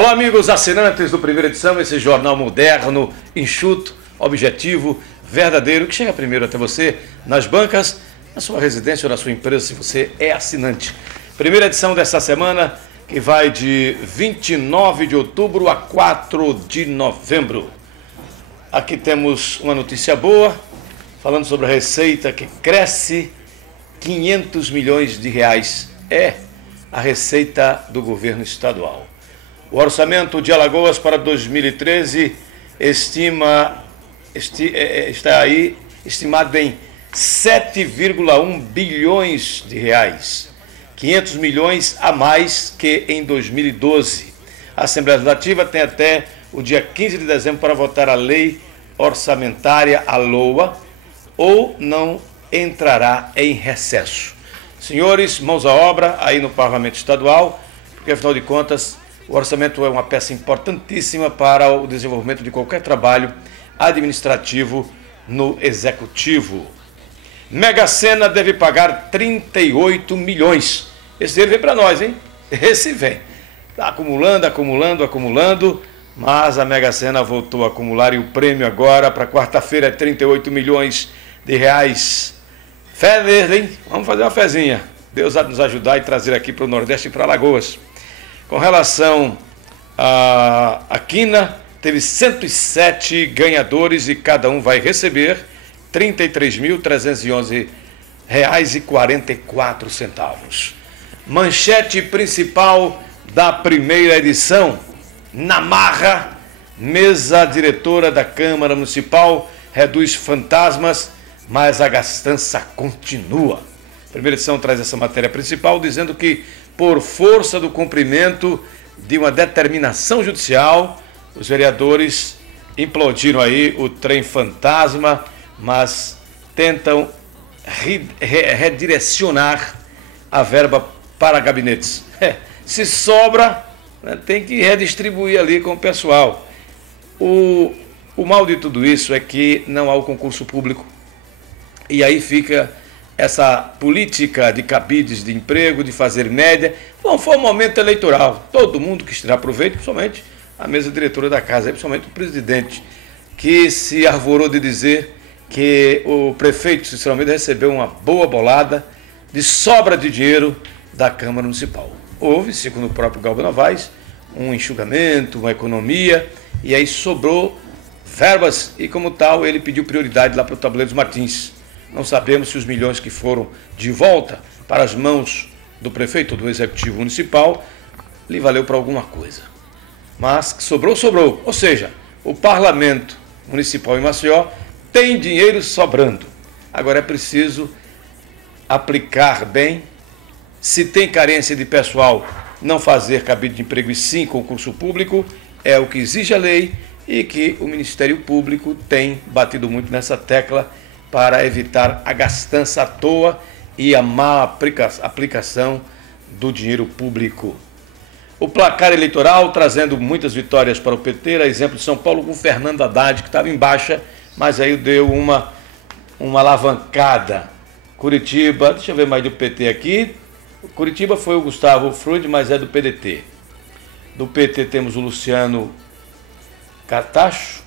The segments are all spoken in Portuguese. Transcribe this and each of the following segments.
Olá, amigos assinantes do Primeira Edição, esse jornal moderno, enxuto, objetivo, verdadeiro, que chega primeiro até você nas bancas, na sua residência ou na sua empresa, se você é assinante. Primeira edição dessa semana, que vai de 29 de outubro a 4 de novembro. Aqui temos uma notícia boa, falando sobre a receita que cresce 500 milhões de reais. É a receita do governo estadual. O orçamento de Alagoas para 2013 está aí estimado em 7,1 bilhões de reais. 500 milhões a mais que em 2012. A Assembleia Legislativa tem até o dia 15 de dezembro para votar a lei orçamentária, a LOA, ou não entrará em recesso. Senhores, mãos à obra aí no Parlamento Estadual, porque afinal de contas o orçamento é uma peça importantíssima para o desenvolvimento de qualquer trabalho administrativo no Executivo. Mega Sena deve pagar 38 milhões. Esse dinheiro vem para nós, hein? Esse vem. Está acumulando, mas a Mega Sena voltou a acumular e o prêmio agora para quarta-feira é 38 milhões de reais. Fé verde, hein? Vamos fazer uma fezinha. Deus há de nos ajudar e trazer aqui para o Nordeste e para Alagoas. Com relação à quina, teve 107 ganhadores e cada um vai receber R$ 33.311,44. Manchete principal da primeira edição. Na marra, mesa diretora da Câmara Municipal reduz fantasmas, mas a gastança continua. A primeira edição traz essa matéria principal, dizendo que, por força do cumprimento de uma determinação judicial, os vereadores implodiram aí o trem fantasma, mas tentam redirecionar a verba para gabinetes. Se sobra, né, tem que redistribuir ali com o pessoal. O mal de tudo isso é que não há o concurso público, e aí fica essa política de cabides de emprego, de fazer média. Bom, foi um momento eleitoral. Todo mundo quis tirar proveito, principalmente a mesa diretora da casa, principalmente o presidente, que se arvorou de dizer que o prefeito, sinceramente, recebeu uma boa bolada de sobra de dinheiro da Câmara Municipal. Houve, segundo o próprio Galba Novaes, um enxugamento, uma economia, e aí sobrou verbas, e como tal, ele pediu prioridade lá para o Tabuleiro dos Martins. Não sabemos se os milhões que foram de volta para as mãos do prefeito ou do executivo municipal lhe valeu para alguma coisa. Mas sobrou. Ou seja, o parlamento municipal em Maceió tem dinheiro sobrando. Agora é preciso aplicar bem. Se tem carência de pessoal, não fazer cabide de emprego e sim concurso público, é o que exige a lei e que o Ministério Público tem batido muito nessa tecla para evitar a gastança à toa e a má aplicação do dinheiro público. O placar eleitoral trazendo muitas vitórias para o PT, a exemplo de São Paulo com Fernando Haddad, que estava em baixa, mas aí deu uma alavancada. Curitiba, deixa eu ver mais do PT aqui. Curitiba foi o Gustavo Freud, mas é do PDT. Do PT temos o Luciano Cartacho,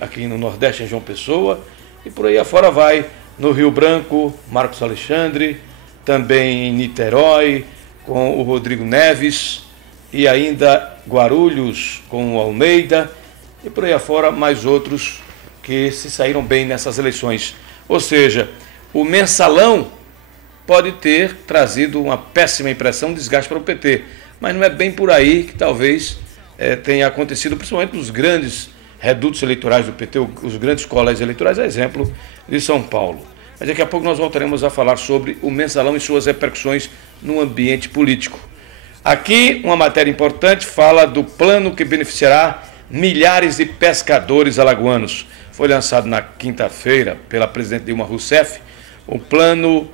aqui no Nordeste, em João Pessoa. E por aí afora vai, no Rio Branco, Marcos Alexandre, também em Niterói, com o Rodrigo Neves, e ainda Guarulhos com o Almeida, e por aí afora mais outros que se saíram bem nessas eleições. Ou seja, o mensalão pode ter trazido uma péssima impressão, um desgaste para o PT, mas não é bem por aí que talvez tenha acontecido, principalmente nos grandes redutos eleitorais do PT, os grandes colégios eleitorais, a exemplo de São Paulo. Mas daqui a pouco nós voltaremos a falar sobre o mensalão e suas repercussões no ambiente político. Aqui, uma matéria importante fala do plano que beneficiará milhares de pescadores alagoanos. Foi lançado na quinta-feira pela presidente Dilma Rousseff o plano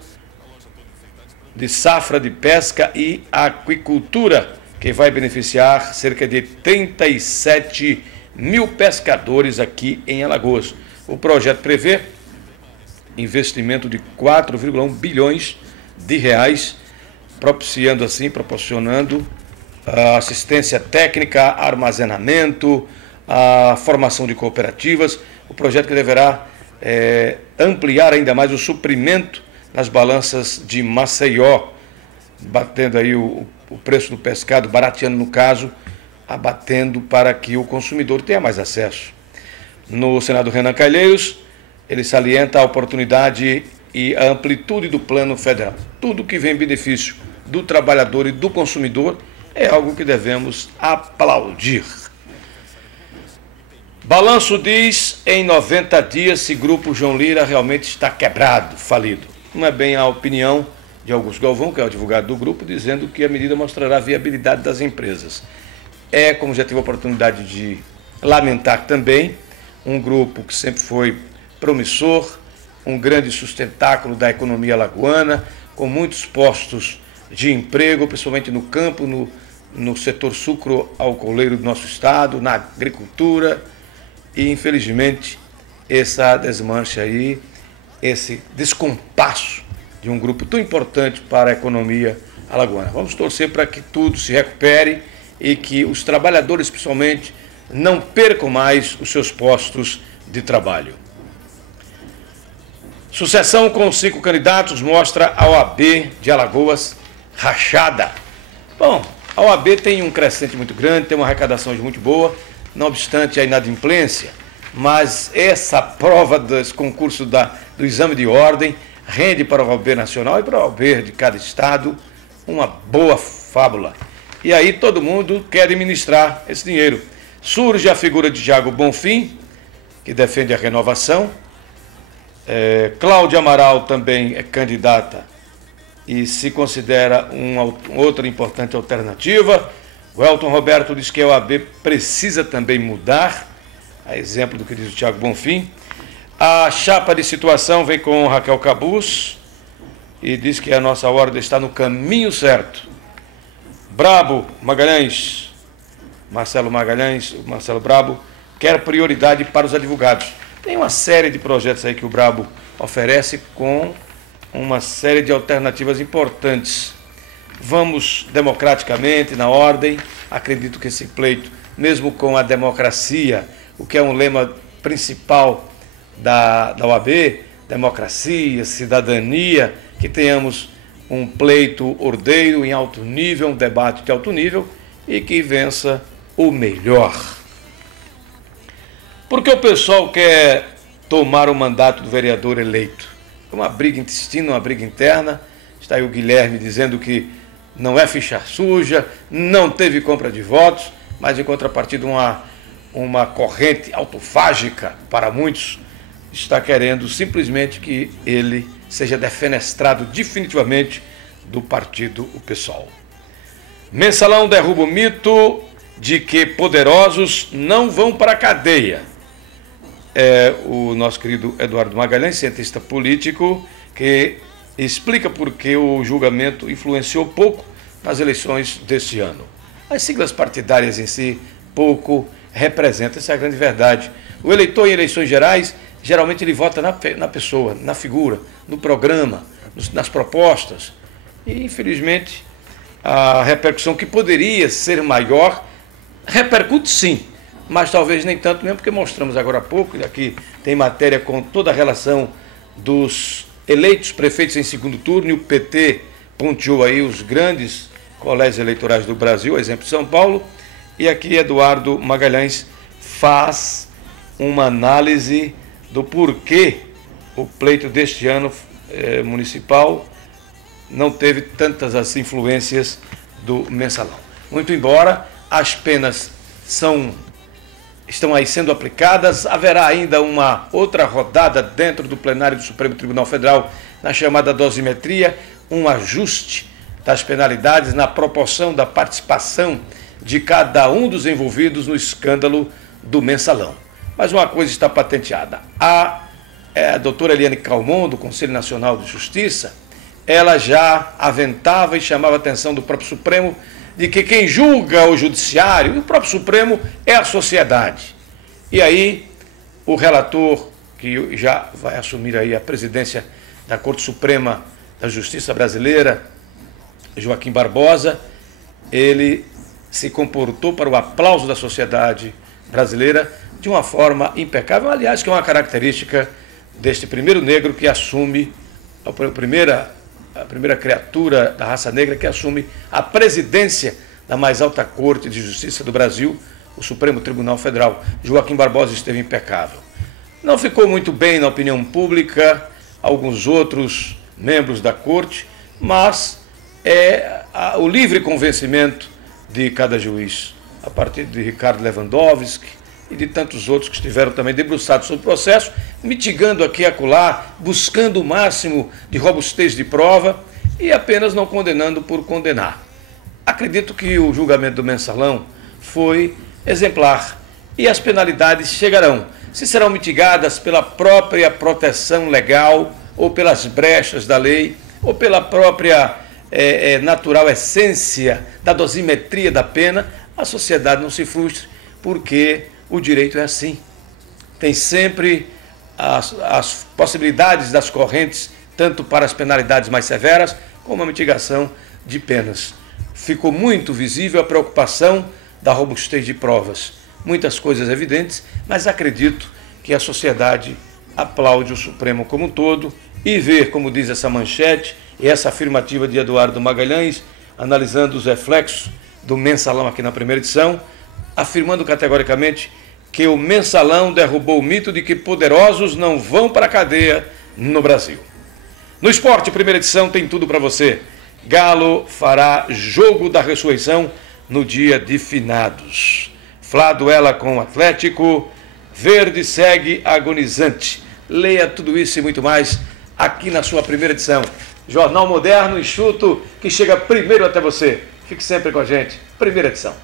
de safra de pesca e aquicultura, que vai beneficiar cerca de 37 mil pescadores aqui em Alagoas. O projeto prevê investimento de 4,1 bilhões de reais, proporcionando a assistência técnica, armazenamento, a formação de cooperativas, o projeto que deverá ampliar ainda mais o suprimento nas balanças de Maceió, batendo aí o preço do pescado, barateando no caso, abatendo para que o consumidor tenha mais acesso. No Senado, Renan Calheiros, ele salienta a oportunidade e a amplitude do plano federal. Tudo que vem em benefício do trabalhador e do consumidor é algo que devemos aplaudir. Balanço diz, em 90 dias, se Grupo João Lira realmente está quebrado, falido. Não é bem a opinião de Augusto Galvão, que é o advogado do grupo, dizendo que a medida mostrará a viabilidade das empresas. É, como já tive a oportunidade de lamentar também, um grupo que sempre foi promissor, um grande sustentáculo da economia alagoana, com muitos postos de emprego, principalmente no campo, no setor sucro-alcooleiro do nosso estado, na agricultura, e infelizmente essa desmancha aí, esse descompasso de um grupo tão importante para a economia alagoana. Vamos torcer para que tudo se recupere e que os trabalhadores, principalmente, não percam mais os seus postos de trabalho. Sucessão com 5 candidatos mostra a OAB de Alagoas rachada. Bom, a OAB tem um crescente muito grande, tem uma arrecadação muito boa, não obstante a inadimplência, mas essa prova desse concurso do exame de ordem rende para a OAB nacional e para a OAB de cada estado uma boa fábula. E aí todo mundo quer administrar esse dinheiro. Surge a figura de Thiago Bonfim, que defende a renovação. Cláudia Amaral também é candidata e se considera uma outra importante alternativa. O Elton Roberto diz que a OAB precisa também mudar, a exemplo do que diz o Thiago Bonfim. A chapa de situação vem com Raquel Cabuz e diz que a nossa ordem está no caminho certo. Brabo Magalhães, Marcelo Brabo, quer prioridade para os advogados. Tem uma série de projetos aí que o Brabo oferece com uma série de alternativas importantes. Vamos democraticamente, na ordem. Acredito que esse pleito, mesmo com a democracia, o que é um lema principal da OAB, democracia, cidadania, que tenhamos um pleito ordeiro em alto nível, um debate de alto nível e que vença o melhor. Porque o pessoal quer tomar o mandato do vereador eleito? Uma briga intestina, uma briga interna. Está aí o Guilherme dizendo que não é ficha suja, não teve compra de votos, mas em contrapartida uma corrente autofágica para muitos está querendo simplesmente que ele seja defenestrado definitivamente do partido o PSOL. Mensalão derruba o mito de que poderosos não vão para a cadeia. O nosso querido Eduardo Magalhães, cientista político, que explica por que o julgamento influenciou pouco nas eleições deste ano. As siglas partidárias em si pouco representam, essa é a grande verdade. O eleitor em eleições gerais, geralmente ele vota na pessoa, na figura, no programa, nas propostas. E, infelizmente, a repercussão que poderia ser maior, repercute sim, mas talvez nem tanto mesmo, porque mostramos agora há pouco, e aqui tem matéria com toda a relação dos eleitos prefeitos em segundo turno, e o PT pontuou aí os grandes colégios eleitorais do Brasil, exemplo de São Paulo, e aqui Eduardo Magalhães faz uma análise do porquê o pleito deste ano municipal não teve tantas as influências do mensalão. Muito embora as penas estão aí sendo aplicadas, haverá ainda uma outra rodada dentro do plenário do Supremo Tribunal Federal na chamada dosimetria, um ajuste das penalidades na proporção da participação de cada um dos envolvidos no escândalo do mensalão. Mas uma coisa está patenteada. A doutora Eliane Calmon, do Conselho Nacional de Justiça, ela já aventava e chamava a atenção do próprio Supremo de que quem julga o judiciário, e o próprio Supremo, é a sociedade. E aí, o relator, que já vai assumir aí a presidência da Corte Suprema da Justiça Brasileira, Joaquim Barbosa, ele se comportou para o aplauso da sociedade brasileira de uma forma impecável, aliás, que é uma característica deste primeiro negro que assume, a primeira criatura da raça negra que assume a presidência da mais alta Corte de Justiça do Brasil, o Supremo Tribunal Federal. Joaquim Barbosa esteve impecável. Não ficou muito bem na opinião pública, alguns outros membros da Corte, mas é o livre convencimento de cada juiz, a partir de Ricardo Lewandowski e de tantos outros que estiveram também debruçados sobre o processo, mitigando aqui e acolá, buscando o máximo de robustez de prova e apenas não condenando por condenar. Acredito que o julgamento do Mensalão foi exemplar e as penalidades chegarão. Se serão mitigadas pela própria proteção legal ou pelas brechas da lei ou pela própria natural essência da dosimetria da pena, a sociedade não se frustre, porque o direito é assim. Tem sempre as possibilidades das correntes, tanto para as penalidades mais severas, como a mitigação de penas. Ficou muito visível a preocupação da robustez de provas. Muitas coisas evidentes, mas acredito que a sociedade aplaude o Supremo como um todo e vê, como diz essa manchete e essa afirmativa de Eduardo Magalhães, analisando os reflexos do Mensalão aqui na primeira edição, afirmando categoricamente que o Mensalão derrubou o mito de que poderosos não vão para a cadeia no Brasil. No esporte, primeira edição, tem tudo para você. Galo fará jogo da ressurreição no dia de finados. Flá duela com o Atlético, Verde segue agonizante. Leia tudo isso e muito mais aqui na sua primeira edição. Jornal moderno, enxuto, que chega primeiro até você. Fique sempre com a gente. Primeira edição.